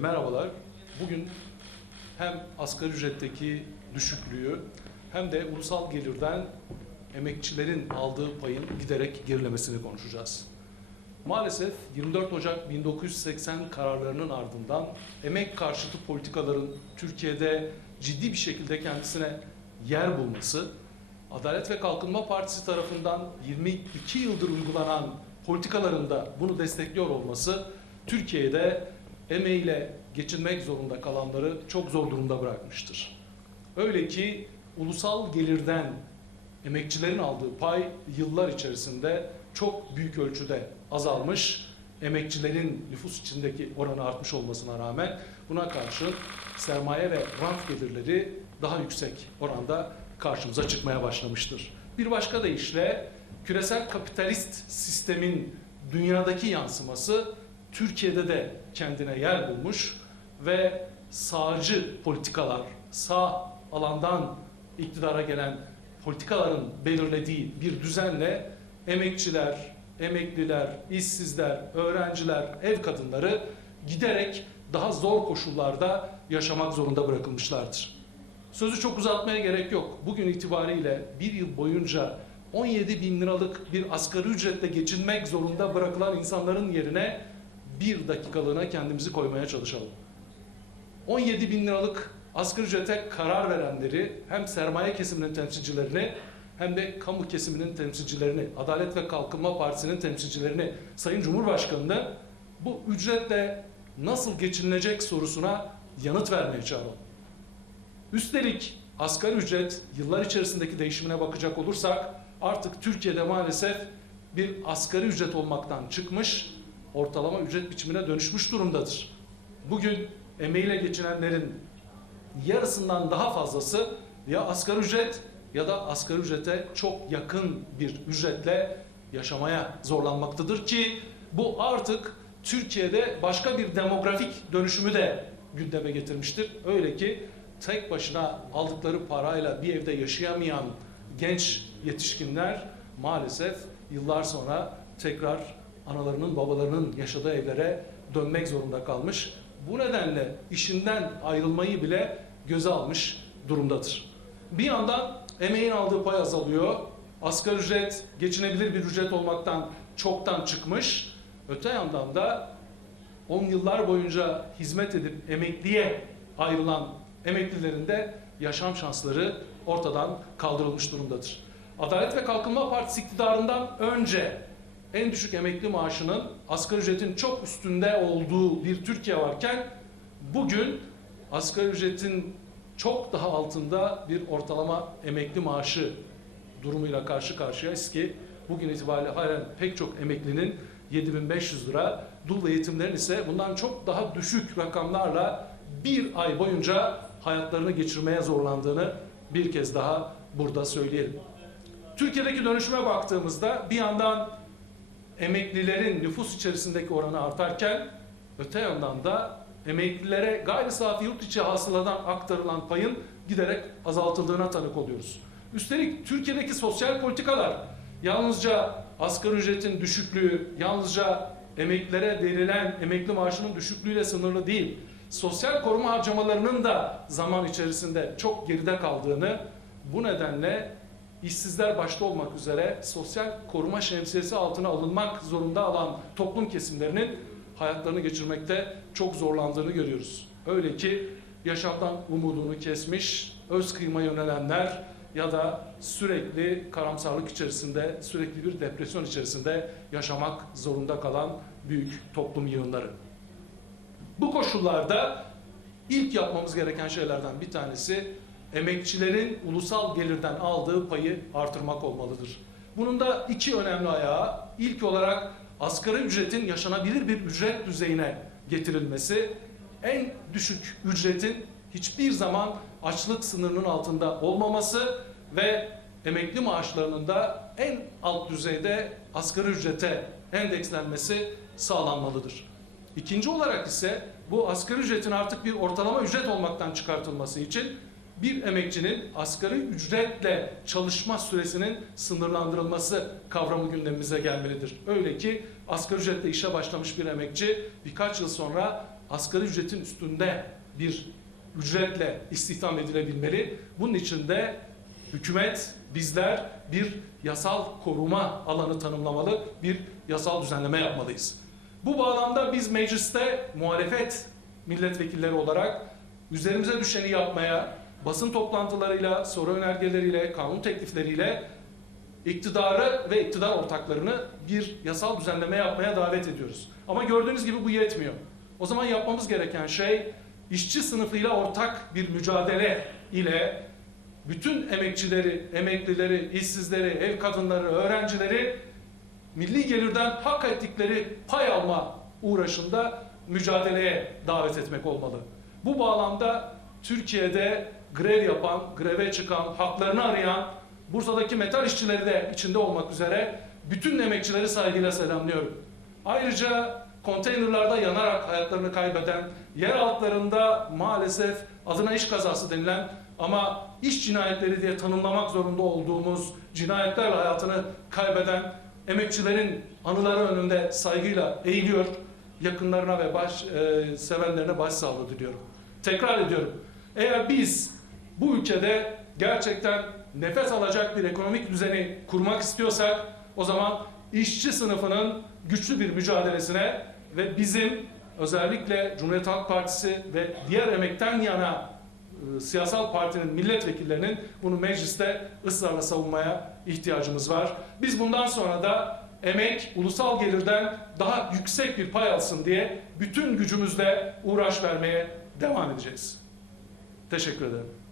Merhabalar. Bugün hem asgari ücretteki düşüklüğü hem de ulusal gelirden emekçilerin aldığı payın giderek gerilemesini konuşacağız. Maalesef 24 Ocak 1980 kararlarının ardından emek karşıtı politikaların Türkiye'de ciddi bir şekilde kendisine yer bulması, Adalet ve Kalkınma Partisi tarafından 22 yıldır uygulanan politikalarında bunu destekliyor olması Türkiye'de emeğiyle geçinmek zorunda kalanları çok zor durumda bırakmıştır. Öyle ki ulusal gelirden emekçilerin aldığı pay yıllar içerisinde çok büyük ölçüde azalmış. Emekçilerin nüfus içindeki oranı artmış olmasına rağmen buna karşın sermaye ve rant gelirleri daha yüksek oranda karşımıza çıkmaya başlamıştır. Bir başka deyişle küresel kapitalist sistemin dünyadaki yansıması Türkiye'de de kendine yer bulmuş ve sağcı politikalar, sağ alandan iktidara gelen politikaların belirlediği bir düzenle emekçiler, emekliler, işsizler, öğrenciler, ev kadınları giderek daha zor koşullarda yaşamak zorunda bırakılmışlardır. Sözü çok uzatmaya gerek yok. Bugün itibariyle bir yıl boyunca 17 bin liralık bir asgari ücretle geçinmek zorunda bırakılan insanların yerine bir dakikalığına kendimizi koymaya çalışalım. 17 bin liralık asgari ücrete karar verenleri hem sermaye kesiminin temsilcilerini hem de kamu kesiminin temsilcilerini, Adalet ve Kalkınma Partisi'nin temsilcilerini Sayın Cumhurbaşkanı'nı bu ücretle nasıl geçinilecek sorusuna yanıt vermeye çağıralım. Üstelik asgari ücret yıllar içerisindeki değişimine bakacak olursak artık Türkiye'de maalesef bir asgari ücret olmaktan çıkmış, ortalama ücret biçimine dönüşmüş durumdadır. Bugün emeğiyle geçinenlerin yarısından daha fazlası ya asgari ücret ya da asgari ücrete çok yakın bir ücretle yaşamaya zorlanmaktadır ki bu artık Türkiye'de başka bir demografik dönüşümü de gündeme getirmiştir. Öyle ki tek başına aldıkları parayla bir evde yaşayamayan genç yetişkinler maalesef yıllar sonra tekrar analarının babalarının yaşadığı evlere dönmek zorunda kalmış. Bu nedenle işinden ayrılmayı bile göze almış durumdadır. Bir yandan emeğin aldığı pay azalıyor. Asgari ücret geçinebilir bir ücret olmaktan çoktan çıkmış. Öte yandan da 10 yıllar boyunca hizmet edip emekliye ayrılan emeklilerin de yaşam şansları ortadan kaldırılmış durumdadır. Adalet ve Kalkınma Partisi iktidarından önce en düşük emekli maaşının asgari ücretin çok üstünde olduğu bir Türkiye varken bugün asgari ücretin çok daha altında bir ortalama emekli maaşı durumuyla karşı karşıyayız ki bugün itibariyle halen pek çok emeklinin 7500 lira, dul eğitimlerin ise bundan çok daha düşük rakamlarla bir ay boyunca hayatlarını geçirmeye zorlandığını bir kez daha burada söyleyelim. Türkiye'deki dönüşüme baktığımızda bir yandan emeklilerin nüfus içerisindeki oranı artarken öte yandan da emeklilere gayri safi yurt içi hasıladan aktarılan payın giderek azaltıldığına tanık oluyoruz. Üstelik Türkiye'deki sosyal politikalar yalnızca asgari ücretin düşüklüğü, yalnızca emeklilere verilen emekli maaşının düşüklüğüyle sınırlı değil. Sosyal koruma harcamalarının da zaman içerisinde çok geride kaldığını, bu nedenle işsizler başta olmak üzere sosyal koruma şemsiyesi altına alınmak zorunda alan toplum kesimlerinin hayatlarını geçirmekte çok zorlandığını görüyoruz. Öyle ki yaşamdan umudunu kesmiş, öz kıyma yönelenler ya da sürekli karamsarlık içerisinde, sürekli bir depresyon içerisinde yaşamak zorunda kalan büyük toplum yığınları. Bu koşullarda ilk yapmamız gereken şeylerden bir tanesi emekçilerin ulusal gelirden aldığı payı artırmak olmalıdır. Bunun da iki önemli ayağı. İlk olarak asgari ücretin yaşanabilir bir ücret düzeyine getirilmesi, en düşük ücretin hiçbir zaman açlık sınırının altında olmaması ve emekli maaşlarının da en alt düzeyde asgari ücrete endekslenmesi sağlanmalıdır. İkinci olarak ise bu asgari ücretin artık bir ortalama ücret olmaktan çıkartılması için bir emekçinin asgari ücretle çalışma süresinin sınırlandırılması kavramı gündemimize gelmelidir. Öyle ki asgari ücretle işe başlamış bir emekçi birkaç yıl sonra asgari ücretin üstünde bir ücretle istihdam edilebilmeli. Bunun için de hükümet, bizler bir yasal koruma alanı tanımlamalı, bir yasal düzenleme yapmalıyız. Bu bağlamda biz mecliste muhalefet milletvekilleri olarak üzerimize düşeni yapmaya, basın toplantılarıyla, soru önergeleriyle, kanun teklifleriyle iktidarı ve iktidar ortaklarını bir yasal düzenleme yapmaya davet ediyoruz. Ama gördüğünüz gibi bu yetmiyor. O zaman yapmamız gereken şey işçi sınıfıyla ortak bir mücadele ile bütün emekçileri, emeklileri, işsizleri, ev kadınları, öğrencileri milli gelirden hak ettikleri pay alma uğraşında mücadeleye davet etmek olmalı. Bu bağlamda Türkiye'de grev yapan, greve çıkan, haklarını arayan, Bursa'daki metal işçileri de içinde olmak üzere bütün emekçileri saygıyla selamlıyorum. Ayrıca konteynerlarda yanarak hayatlarını kaybeden, yer altlarında maalesef adına iş kazası denilen ama iş cinayetleri diye tanımlamak zorunda olduğumuz cinayetlerle hayatını kaybeden emekçilerin anıları önünde saygıyla eğiliyor. Yakınlarına ve baş e, sevenlerine başsağlığı diliyorum. Tekrar ediyorum. Eğer biz bu ülkede gerçekten nefes alacak bir ekonomik düzeni kurmak istiyorsak o zaman işçi sınıfının güçlü bir mücadelesine ve bizim özellikle Cumhuriyet Halk Partisi ve diğer emekten yana e, siyasal partinin milletvekillerinin bunu mecliste ısrarla savunmaya ihtiyacımız var. Biz bundan sonra da emek ulusal gelirden daha yüksek bir pay alsın diye bütün gücümüzle uğraş vermeye devam edeceğiz. Teşekkür ederim.